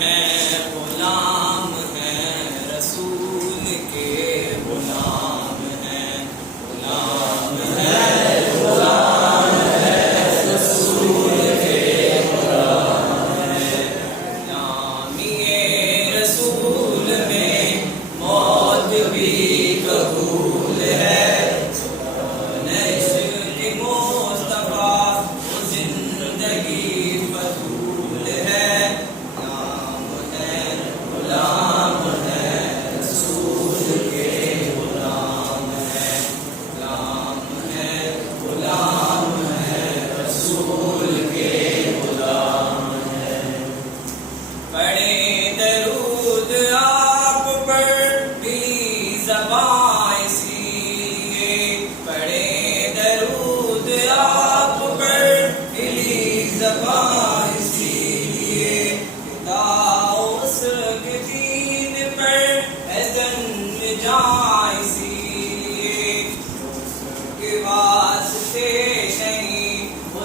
ہیں غلام ہیں رسول کے غلام ہیں غلام ہیں غلام ہیں رسول کے غلام ہیں غلامی رسول میں موت بھی قبول ہے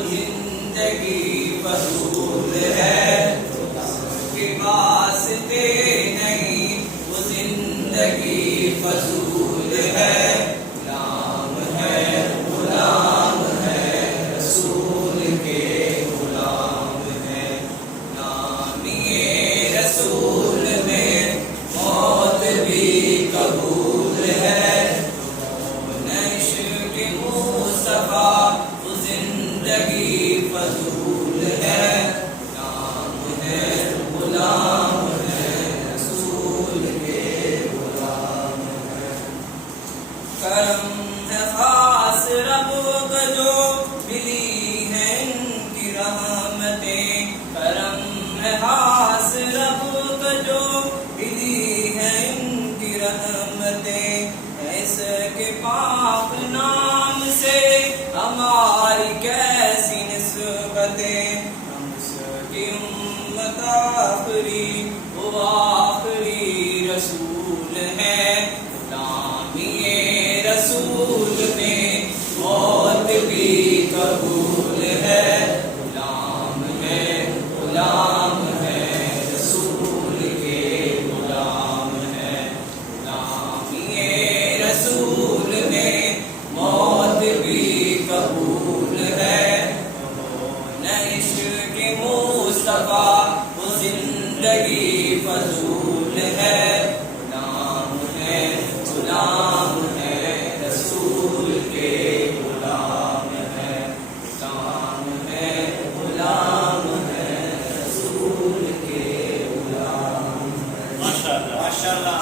زندگی فضول ہے کے واسطے نہیں وہ زندگی فضول ہے غلام ہے رسول کے غلام ہے غلامی رسول میں موت بھی قبول ہے عشق مصطفیٰ وہ زندگی فضول ہے غلام ہے رسول کے غلام ہے کرم ہے خاص رب کا جو ملی ہے ان کی رحمتیں کرم ہے خاص رب کا جو ملی ہے ان کی رحمتیں ایسے کے پاک نام سے ہماری کیسی نسبتیں ہم سب کی امت آخری وہ آخری رسول ہے غلامی رسول میں موت بھی قبول ہے غلام ہے رسول کے غلام ہے غلامی رسول میں موت بھی قبول ہے عشق مصطفیٰ وہ زندگی فضول ہے غلام ہے رسول کے غلام ہے غلام ہے رسول کے غلام ہے ماشاءاللہ